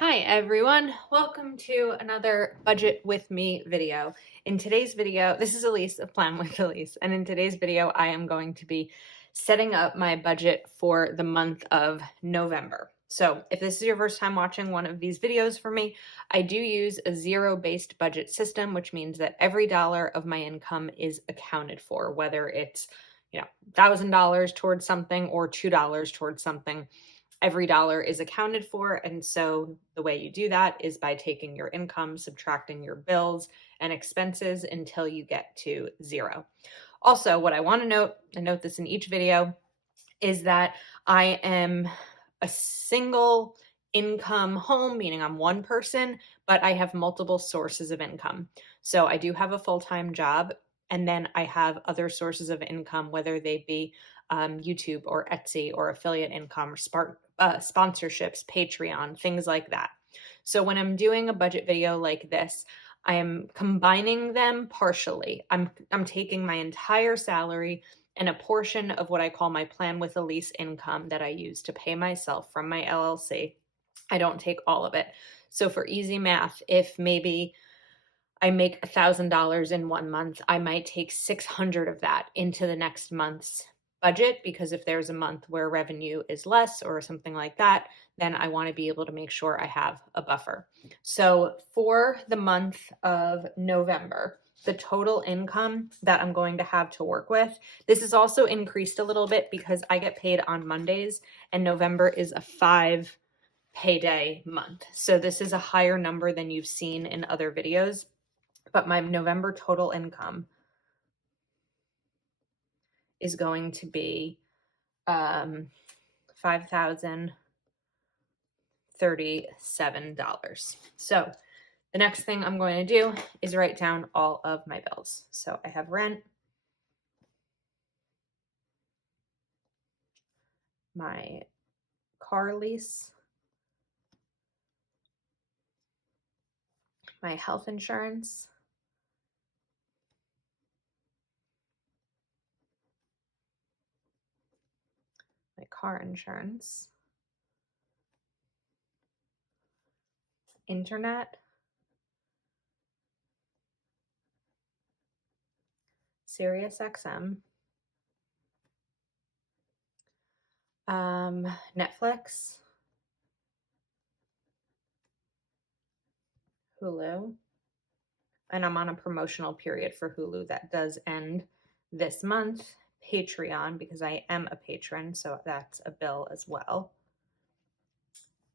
Hi everyone, welcome to another Budget With Me video. In today's video, this is Elise of Plan with Elise, and in today's video I am going to be setting up my budget for the month of November. So if this is your first time watching one of these videos for me, I do use a zero-based budget system, which means that every dollar of my income is accounted for, whether it's $1,000 towards something or $2 towards something. Every dollar is accounted for. And so the way you do that is by taking your income, subtracting your bills and expenses until you get to zero. Also, what I want to note, I note this in each video, is that I am a single income home, meaning I'm one person, but I have multiple sources of income. So I do have a full-time job, and then I have other sources of income, whether they be YouTube or Etsy or affiliate income or sponsorships, Patreon, things like that. So when I'm doing a budget video like this, I am combining them partially. I'm taking my entire salary and a portion of what I call my Plan with Elise income that I use to pay myself from my LLC. I don't take all of it. So for easy math, if maybe I make $1,000 in one month, I might take 600 of that into the next month's budget, because if there's a month where revenue is less or something like that, then I want to be able to make sure I have a buffer. So for the month of November, the total income that I'm going to have to work with, this is also increased a little bit because I get paid on Mondays and November is a 5 payday month. So this is a higher number than you've seen in other videos, but my November total income is going to be $5,037. So the next thing I'm going to do is write down all of my bills. So I have rent, my car lease, my health insurance, my car insurance, internet, SiriusXM, Netflix, Hulu, and I'm on a promotional period for Hulu that does end this month. Patreon, because I am a patron, so that's a bill as well.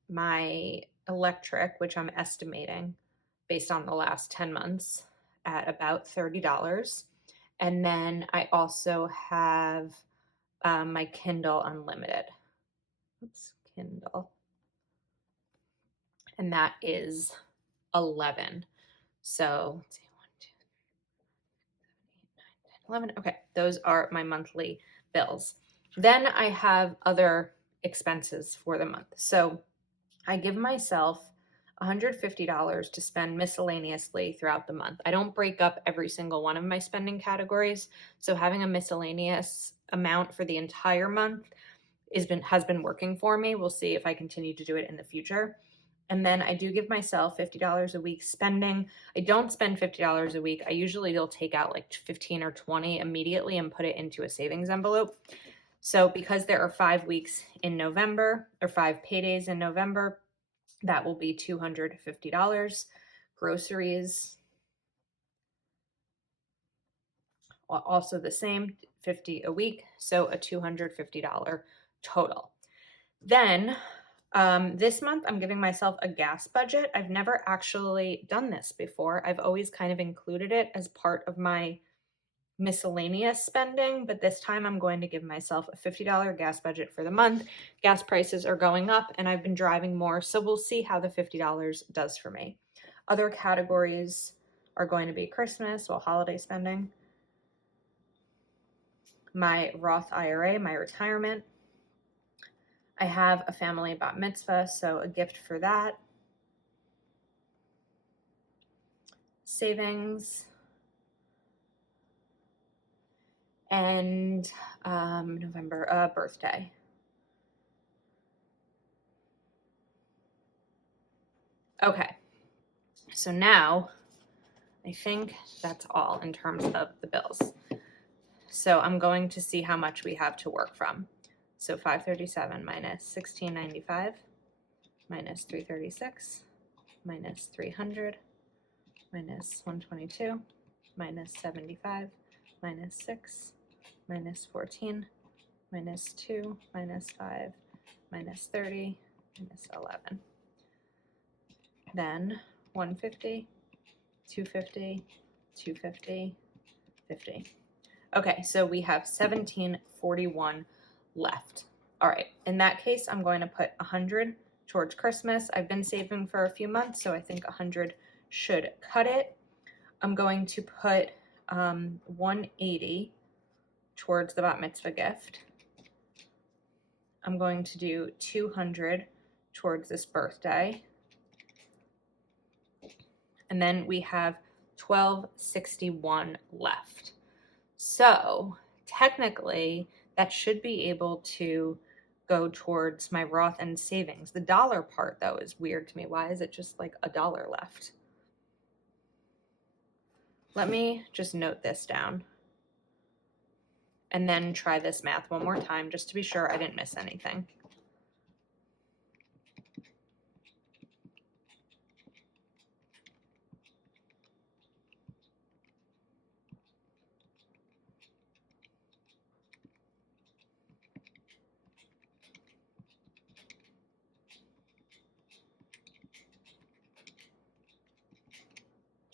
My electric, which I'm estimating based on the last 10 months at about $30. And then I also have my Kindle Unlimited. Oops, Kindle. And that is 11. So let's see, 1, 2, 3, 7, 8, 9, 10, 11. Okay, those are my monthly bills. Then I have other expenses for the month. So I give myself $150 to spend miscellaneously throughout the month. I don't break up every single one of my spending categories, so having a miscellaneous amount for the entire month has been working for me. We'll see if I continue to do it in the future. And then I do give myself $50 a week spending. I don't spend $50 a week. I usually will take out like 15 or 20 immediately and put it into a savings envelope. So because there are 5 weeks in November, or 5 paydays in November, that will be $250. Groceries, also the same, 50 a week, so a $250 total. Then this month I'm giving myself a gas budget. I've never actually done this before. I've always kind of included it as part of my miscellaneous spending, but this time I'm going to give myself a $50 gas budget for the month. Gas prices are going up and I've been driving more, so we'll see how the $50 does for me. Other categories are going to be Christmas, well, holiday spending, my Roth IRA, my retirement. I have a family bat mitzvah, so a gift for that. Savings, and November birthday. Okay, so now I think that's all in terms of the bills. So I'm going to see how much we have to work from. So 537 minus 1695 minus 336 minus 300 minus 122 minus 75 minus 6 minus 14 minus 2 minus 5 minus 30 minus 11. Then 150, 250, 250, 50. Okay, so we have 1741 left. All right, in that case, I'm going to put 100 towards Christmas. I've been saving for a few months, so I think 100 should cut it. I'm going to put 180 towards the bat mitzvah gift. I'm going to do 200 towards this birthday. And then we have 1261 left. So technically, that should be able to go towards my Roth and savings. The dollar part, though, is weird to me. Why is it just like $1 left? Let me just note this down and then try this math one more time just to be sure I didn't miss anything.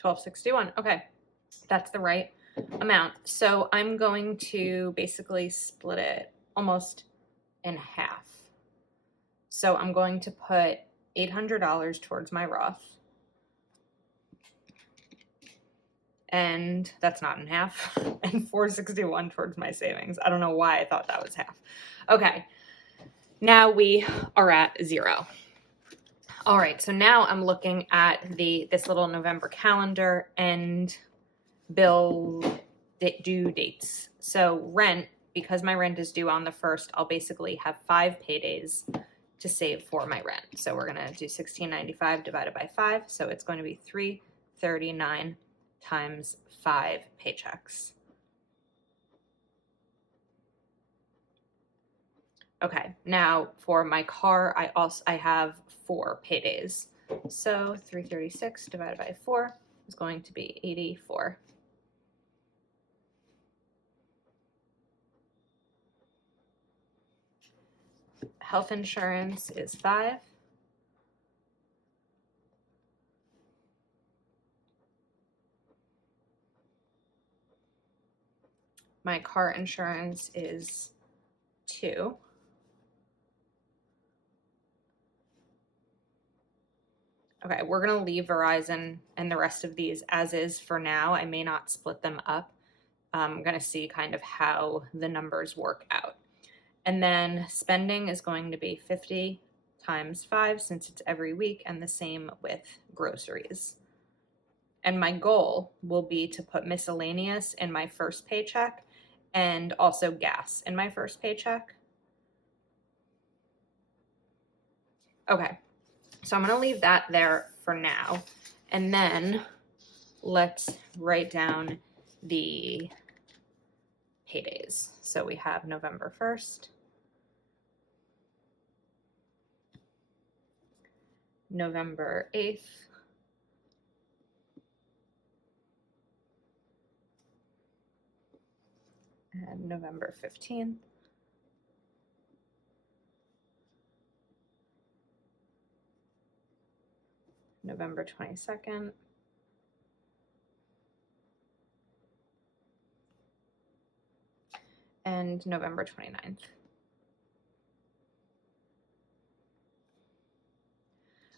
$1261. Okay, that's the right amount. So I'm going to basically split it almost in half. So I'm going to put $800 towards my Roth. And that's not in half. And $461 towards my savings. I don't know why I thought that was half. Okay, now we are at 0. All right, so now I'm looking at this little November calendar and bill due dates. So rent, because my rent is due on the 1st, I'll basically have 5 paydays to save for my rent. So we're gonna do $16.95 divided by 5. So it's going to be $339 times 5 paychecks. Okay, now for my car, I have 4 paydays. So 336 divided by 4 is going to be 84. Health insurance is 5. My car insurance is 2. Okay, we're gonna leave Verizon and the rest of these as is for now. I may not split them up. I'm gonna see kind of how the numbers work out. And then spending is going to be 50 times 5 since it's every week, and the same with groceries. And my goal will be to put miscellaneous in my first paycheck and also gas in my first paycheck. Okay, so I'm gonna leave that there for now. And then let's write down the paydays. So we have November 1st, November 8th, and November 15th. November 22nd. And November 29th.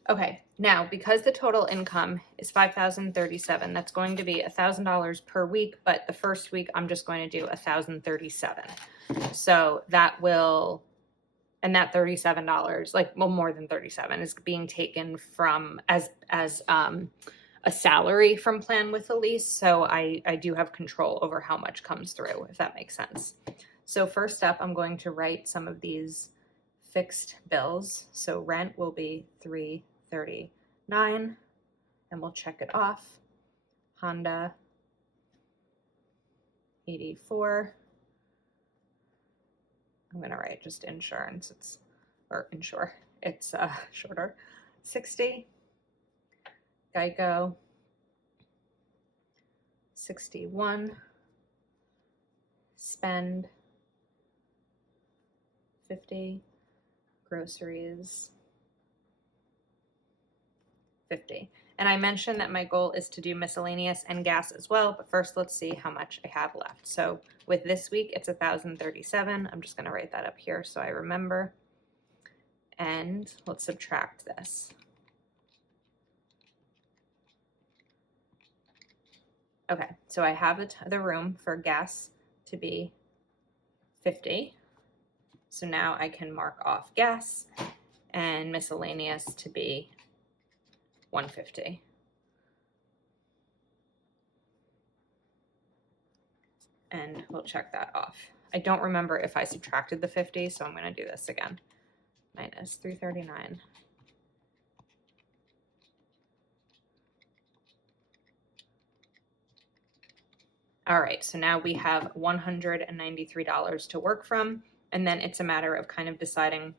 Okay, now because the total income is $5,037, that's going to be $1,000 per week, but the first week I'm just going to do $1,037. So that will, and that $37, like, well, more than 37 is being taken from as a salary from Plan with Elise. So I do have control over how much comes through, if that makes sense. So first up, I'm going to write some of these fixed bills. So rent will be $339. 9, and we'll check it off. Honda 84. I'm gonna write just insurance. It's shorter. 60. Geico 61. Spend 50. Groceries 50. And I mentioned that my goal is to do miscellaneous and gas as well, but first let's see how much I have left. So with this week, it's 1,037. I'm just gonna write that up here so I remember. And let's subtract this. Okay, so I have the room for gas to be 50. So now I can mark off gas and miscellaneous to be 150. And we'll check that off. I don't remember if I subtracted the 50, so I'm going to do this again. Minus 339. All right, so now we have $193 to work from, and then it's a matter of kind of deciding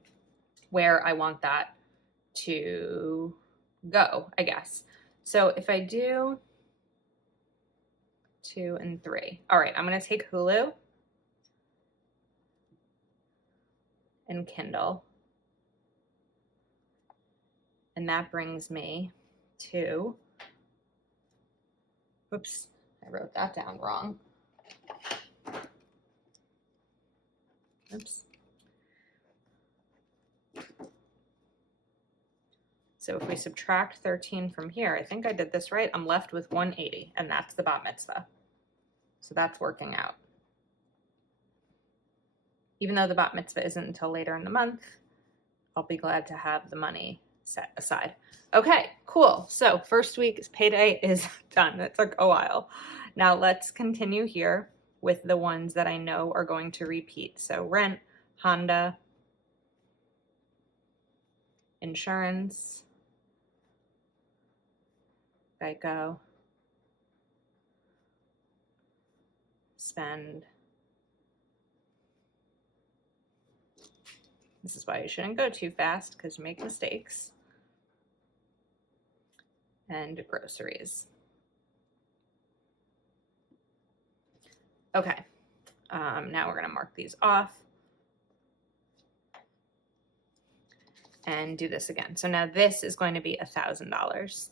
where I want that to go, I guess. So if I do 2 and 3, all right, I'm going to take Hulu and Kindle, and that brings me to, oops, I wrote that down wrong. Oops. So if we subtract 13 from here, I think I did this right, I'm left with 180, and that's the bat mitzvah. So that's working out. Even though the bat mitzvah isn't until later in the month, I'll be glad to have the money set aside. Okay, cool. So first week's payday is done. That took a while. Now let's continue here with the ones that I know are going to repeat. So rent, Honda, insurance, Geico, spend. This is why you shouldn't go too fast because you make mistakes. And groceries. Okay, now we're going to mark these off and do this again. So now this is going to be $1,000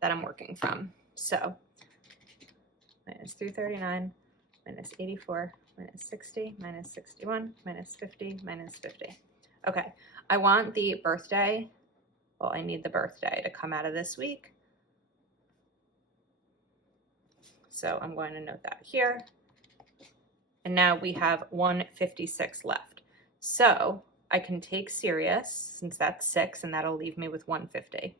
that I'm working from. So minus 339, minus 84, minus 60, minus 61, minus 50, minus 50. Okay, I want the birthday. Well, I need the birthday to come out of this week. So I'm going to note that here. And now we have 156 left. So I can take Sirius, since that's 6, and that'll leave me with 150.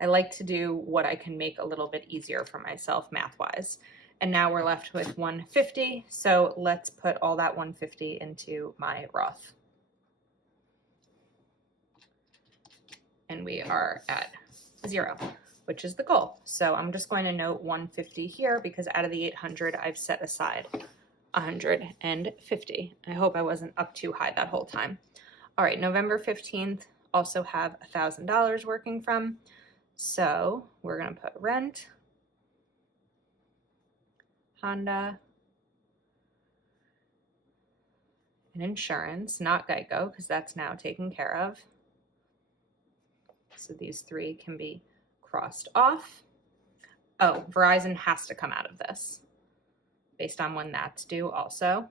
I like to do what I can make a little bit easier for myself math-wise. And now we're left with 150, so let's put all that 150 into my Roth. And we are at 0, which is the goal. So I'm just going to note 150 here because out of the 800, I've set aside 150. I hope I wasn't up too high that whole time. All right, November 15th, also have $1,000 working from. So we're gonna put rent, Honda, and insurance, not Geico, because that's now taken care of. So these 3 can be crossed off. Oh, Verizon has to come out of this based on when that's due also.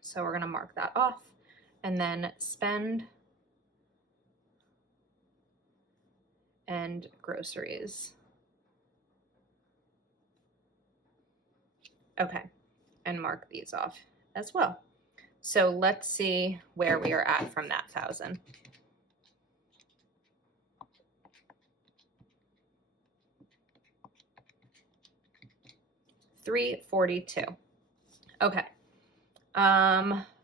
So we're gonna mark that off and then spend and groceries. Okay, and mark these off as well. So let's see where we are at from that 1,000. $342. Okay.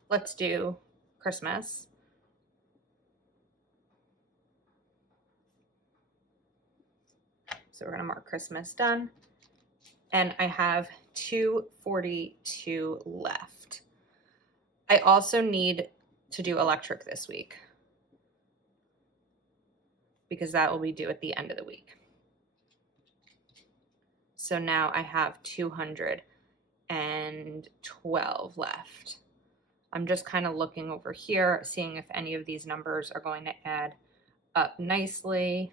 Let's do Christmas. So we're gonna mark Christmas done. And I have $242 left. I also need to do electric this week because that will be due at the end of the week. So now I have 212 left. I'm just kind of looking over here, seeing if any of these numbers are going to add up nicely.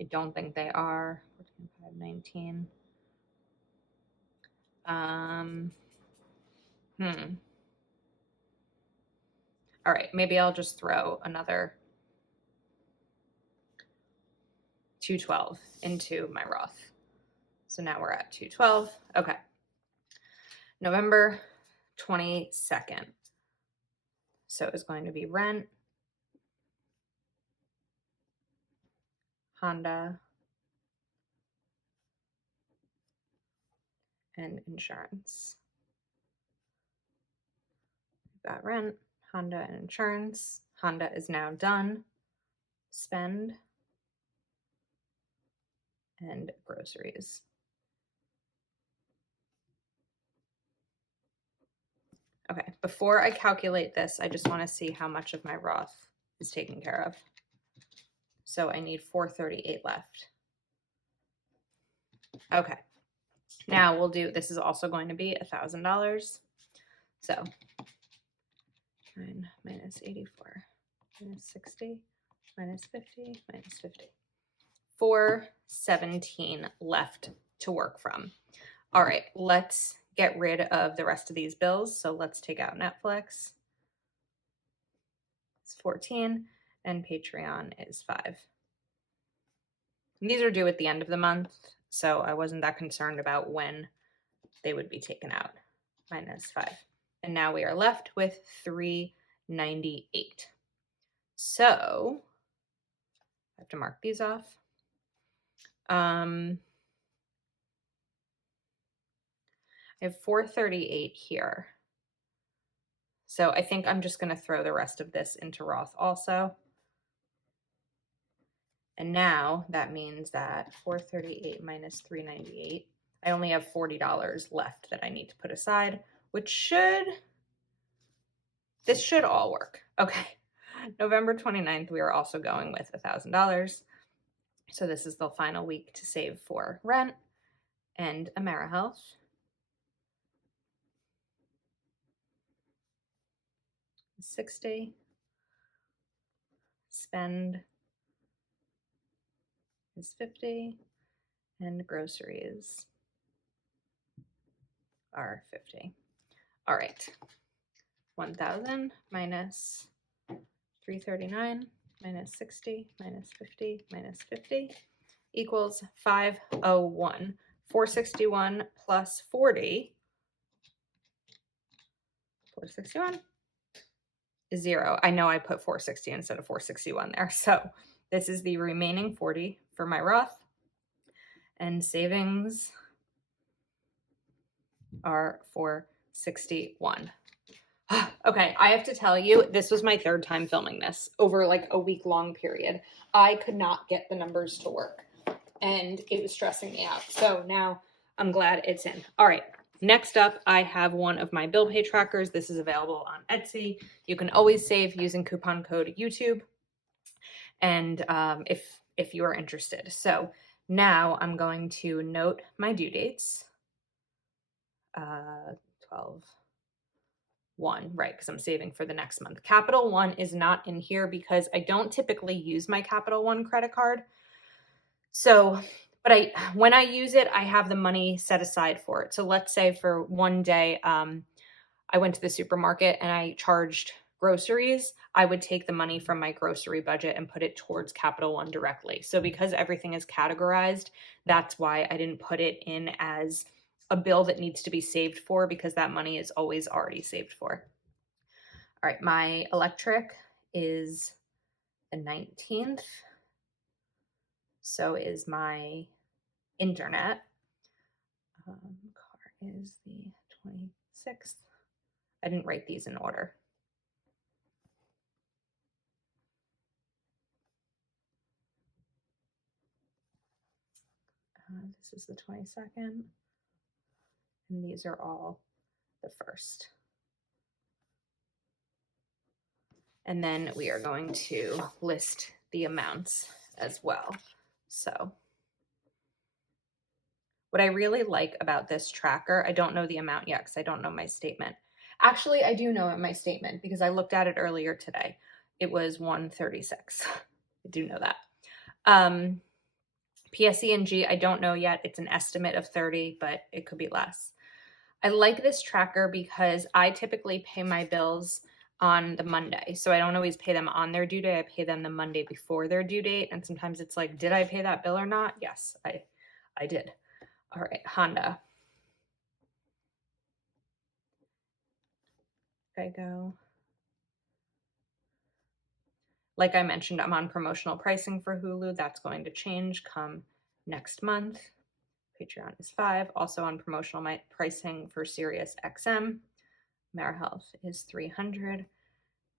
I don't think they are. 14, 5, 19. All right, maybe I'll just throw another 212 into my Roth. So now we're at 212. Okay. November 22nd. So it's going to be rent, Honda, and insurance. We've got rent, Honda, and insurance. Honda is now done. Spend and groceries. Okay, before I calculate this, I just want to see how much of my Roth is taken care of. So I need 438 left. Okay, now we'll do, this is also going to be $1,000. So 9 minus 84 minus 60 minus 50 minus 50. 417 left to work from. All right, let's get rid of the rest of these bills. So let's take out Netflix. It's 14 and Patreon is 5. And these are due at the end of the month, so I wasn't that concerned about when they would be taken out. Minus 5. And now we are left with 398. So I have to mark these off. I have 438 here. So I think I'm just going to throw the rest of this into Roth also. And now that means that 438 minus 398, I only have $40 left that I need to put aside, which this should all work. Okay. November 29th, we are also going with $1,000. So this is the final week to save for rent and AmeriHealth. $60. Spend is $50. And groceries are $50. All right. 1,000 minus 339 minus 60 minus 50 minus 50 equals 501. 461 plus 40, 461 is 0. I know I put 460 instead of 461 there. So this is the remaining 40 for my Roth, and savings are 461. Okay, I have to tell you, this was my third time filming this over like a week-long period. I could not get the numbers to work, and it was stressing me out. So now I'm glad it's in. All right, next up, I have one of my bill pay trackers. This is available on Etsy. You can always save using coupon code YouTube, and if you are interested. So now I'm going to note my due dates. 12. 1, right, because I'm saving for the next month. Capital One is not in here because I don't typically use my Capital One credit card. So, but when I use it, I have the money set aside for it. So let's say for one day, I went to the supermarket and I charged groceries, I would take the money from my grocery budget and put it towards Capital One directly. So because everything is categorized, that's why I didn't put it in as a bill that needs to be saved for, because that money is always already saved for. All right, my electric is the 19th. So is my internet. Car is the 26th. I didn't write these in order. This is the 22nd, and these are all the 1st. And then we are going to list the amounts as well. So what I really like about this tracker, I don't know the amount yet because I don't know my statement. Actually, I do know my statement because I looked at it earlier today. It was 136. I do know that. PSE&G, I don't know yet. It's an estimate of 30, but it could be less. I like this tracker because I typically pay my bills on the Monday. So I don't always pay them on their due date. I pay them the Monday before their due date. And sometimes it's like, did I pay that bill or not? Yes, I did. All right, Honda. If I go, like I mentioned, I'm on promotional pricing for Hulu. That's going to change come next month. Patreon is $5. Also on promotional pricing for Sirius XM. AmeriHealth is $300.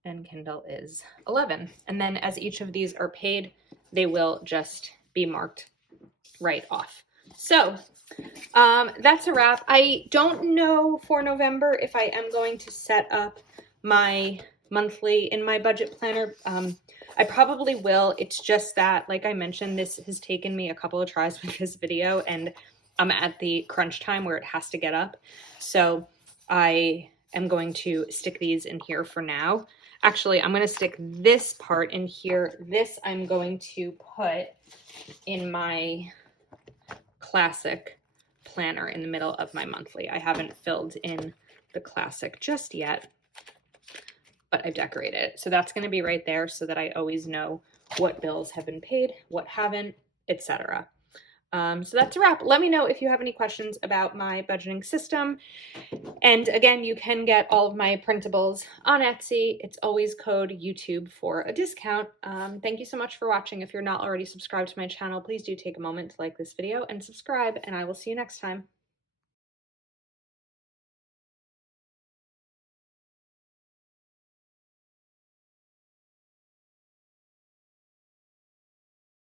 And Kindle is $11. And then as each of these are paid, they will just be marked right off. So that's a wrap. I don't know for November if I am going to set up my monthly in my budget planner. I probably will. It's just that, like I mentioned, this has taken me a couple of tries with this video, and I'm at the crunch time where it has to get up. So I am going to stick these in here for now. Actually, I'm going to stick this part in here. This I'm going to put in my classic planner in the middle of my monthly. I haven't filled in the classic just yet, but I've decorated it. So that's going to be right there so that I always know what bills have been paid, what haven't, etc. So that's a wrap. Let me know if you have any questions about my budgeting system. And again, you can get all of my printables on Etsy. It's always code YouTube for a discount. Thank you so much for watching. If you're not already subscribed to my channel, please do take a moment to like this video and subscribe, and I will see you next time.